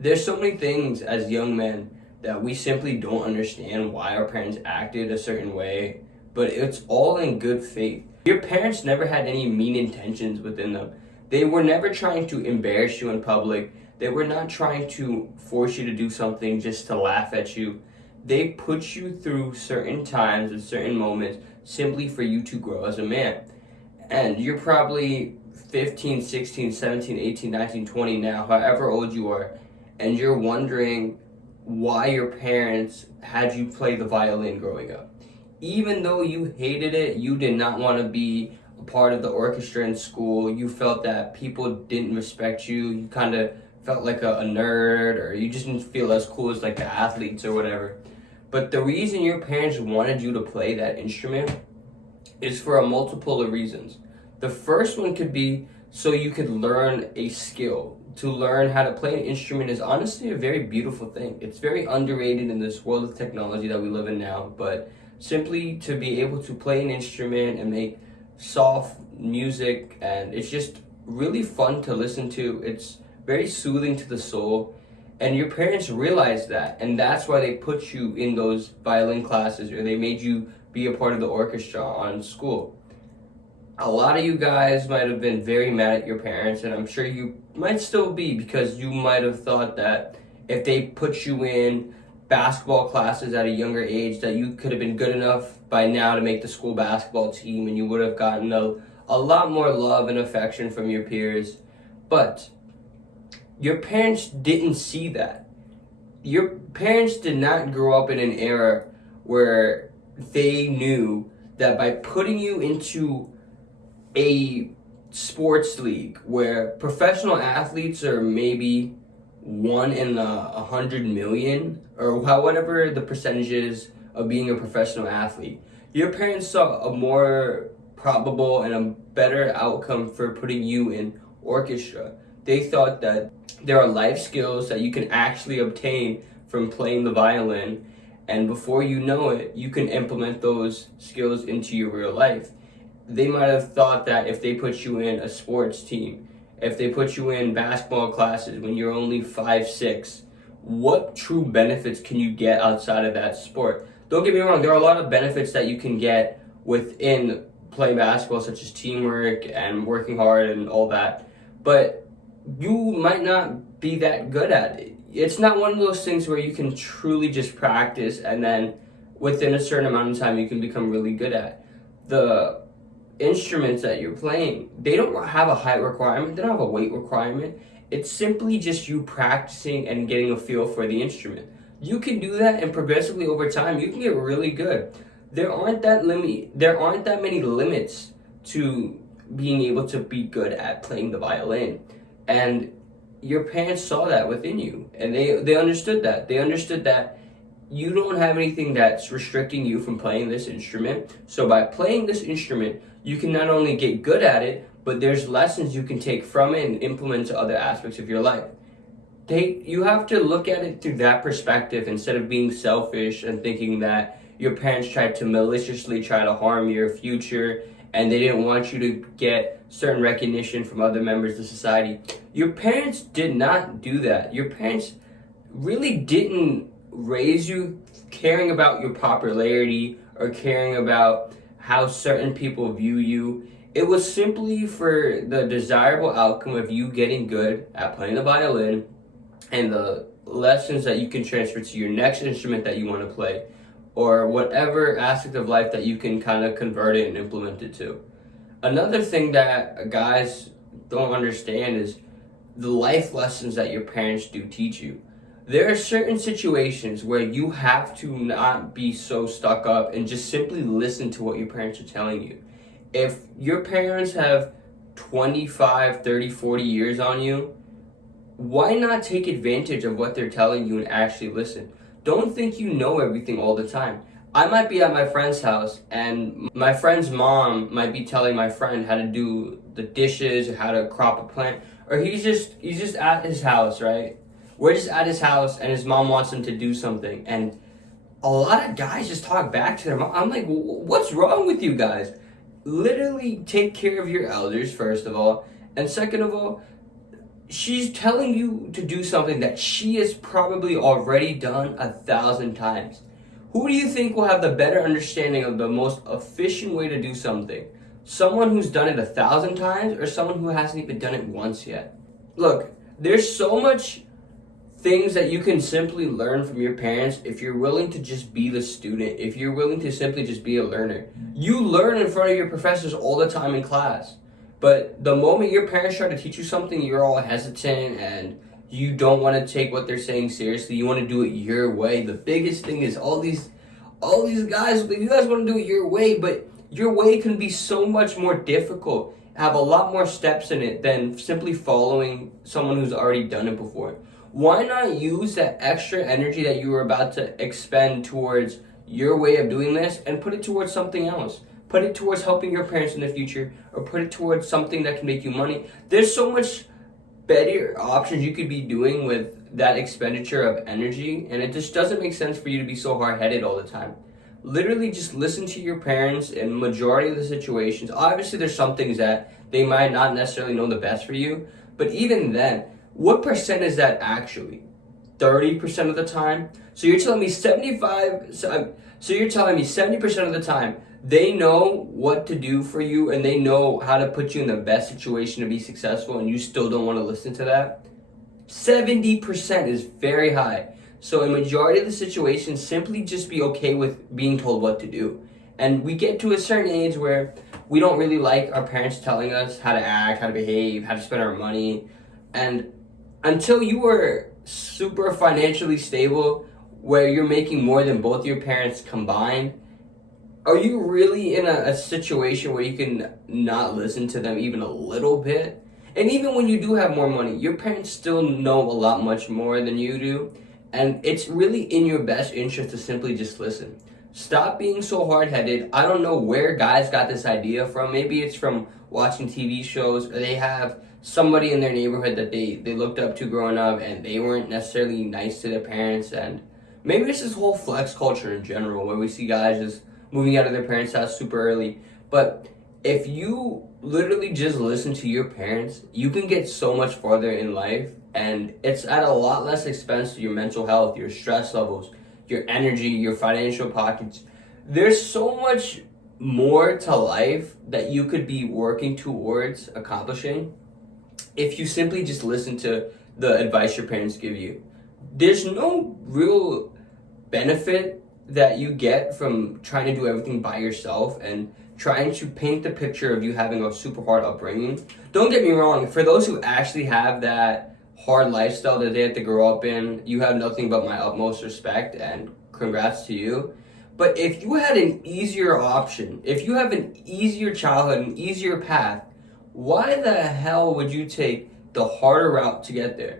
There's so many things as young men that we simply don't understand why our parents acted a certain way, but it's all in good faith. Your parents never had any mean intentions within them. They were never trying to embarrass you in public. They were not trying to force you to do something just to laugh at you. They put you through certain times and certain moments simply for you to grow as a man. And you're probably 15, 16, 17, 18, 19, 20 now, however old you are, and you're wondering why your parents had you play the violin growing up. Even though you hated it, you did not want to be a part of the orchestra in school, you felt that people didn't respect you, you kind of felt like a nerd, or you just didn't feel as cool as like the athletes or whatever. But the reason your parents wanted you to play that instrument is for a multiple of reasons. The first one could be so you could learn a skill. To learn how to play an instrument is honestly a very beautiful thing. It's very underrated in this world of technology that we live in now, but simply to be able to play an instrument and make soft music, and it's just really fun to listen to. It's very soothing to the soul, and your parents realize that, and that's why they put you in those violin classes, or they made you be a part of the orchestra on school. A lot of you guys might have been very mad at your parents, and I'm sure you might still be, because you might have thought that if they put you in basketball classes at a younger age, that you could have been good enough by now to make the school basketball team, and you would have gotten a lot more love and affection from your peers. But your parents didn't see that. Your parents did not grow up in an era where they knew that by putting you into a sports league where professional athletes are maybe 1 in 100 million, or whatever the percentage is of being a professional athlete, your parents saw a more probable and a better outcome for putting you in orchestra. They thought that there are life skills that you can actually obtain from playing the violin, and before you know it, you can implement those skills into your real life. They might have thought that if they put you in a sports team, if they put you in basketball classes when you're only 5, 6, what true benefits can you get outside of that sport? Don't get me wrong, there are a lot of benefits that you can get within playing basketball, such as teamwork and working hard and all that, but you might not be that good at it. It's not one of those things where you can truly just practice and then within a certain amount of time you can become really good at. The instruments that you're playing, they don't have a height requirement, they don't have a weight requirement. It's simply just you practicing and getting a feel for the instrument. You can do that, and progressively over time you can get really good. There aren't that many limits to being able to be good at playing the violin. And your parents saw that within you, and they understood that. They understood that you don't have anything that's restricting you from playing this instrument. So by playing this instrument, you can not only get good at it, but there's lessons you can take from it and implement to other aspects of your life. You have to look at it through that perspective instead of being selfish and thinking that your parents tried to maliciously try to harm your future and they didn't want you to get certain recognition from other members of society. Your parents did not do that. Your parents really didn't raise you caring about your popularity or caring about how certain people view you. It was simply for the desirable outcome of you getting good at playing the violin and the lessons that you can transfer to your next instrument that you want to play, or whatever aspect of life that you can kind of convert it and implement it to. Another thing that guys don't understand is the life lessons that your parents do teach you. There are certain situations where you have to not be so stuck up and just simply listen to what your parents are telling you. If your parents have 25, 30, 40 years on you, why not take advantage of what they're telling you and actually listen? Don't think you know everything all the time. I might be at my friend's house and my friend's mom might be telling my friend how to do the dishes or how to crop a plant, or he's just at his house, right? We're just at his house and his mom wants him to do something, and a lot of guys just talk back to their mom. I'm like, what's wrong with you guys? Literally take care of your elders, first of all, and second of all, she's telling you to do something that she has probably already done 1,000 times. Who do you think will have the better understanding of the most efficient way to do something? Someone who's done it 1,000 times or someone who hasn't even done it once yet? Look, there's so much things that you can simply learn from your parents if you're willing to just be the student, if you're willing to simply just be a learner. You learn in front of your professors all the time in class. But the moment your parents try to teach you something, you're all hesitant and you don't want to take what they're saying seriously. You want to do it your way. The biggest thing is all these guys, you guys want to do it your way, but your way can be so much more difficult, have a lot more steps in it than simply following someone who's already done it before. Why not use that extra energy that you were about to expend towards your way of doing this and put it towards something else? Put it towards helping your parents in the future, or put it towards something that can make you money. There's so much better options you could be doing with that expenditure of energy, and it just doesn't make sense for you to be so hard-headed all the time. Literally just listen to your parents in majority of the situations. Obviously, there's some things that they might not necessarily know the best for you, but even then, what percent is that actually? 30% of the time? So you're telling me 70% of the time they know what to do for you and they know how to put you in the best situation to be successful, and you still don't want to listen to that? 70% is very high. So in majority of the situations, simply just be okay with being told what to do. And we get to a certain age where we don't really like our parents telling us how to act, how to behave, how to spend our money. And until you are super financially stable, where you're making more than both your parents combined, are you really in a situation where you can not listen to them even a little bit? And even when you do have more money, your parents still know a lot much more than you do. And it's really in your best interest to simply just listen. Stop being so hard-headed. I don't know where guys got this idea from. Maybe it's from watching TV shows, or they have somebody in their neighborhood that they looked up to growing up and they weren't necessarily nice to their parents. And maybe it's this whole flex culture in general where we see guys just moving out of their parents' house super early. But if you literally just listen to your parents, you can get so much farther in life, and it's at a lot less expense to your mental health, your stress levels, your energy, your financial pockets. There's so much more to life that you could be working towards accomplishing if you simply just listen to the advice your parents give you. There's no real benefit that you get from trying to do everything by yourself and trying to paint the picture of you having a super hard upbringing. Don't get me wrong, for those who actually have that hard lifestyle that they have to grow up in, you have nothing but my utmost respect and congrats to you. But if you had an easier option, if you have an easier childhood, an easier path, why the hell would you take the harder route to get there?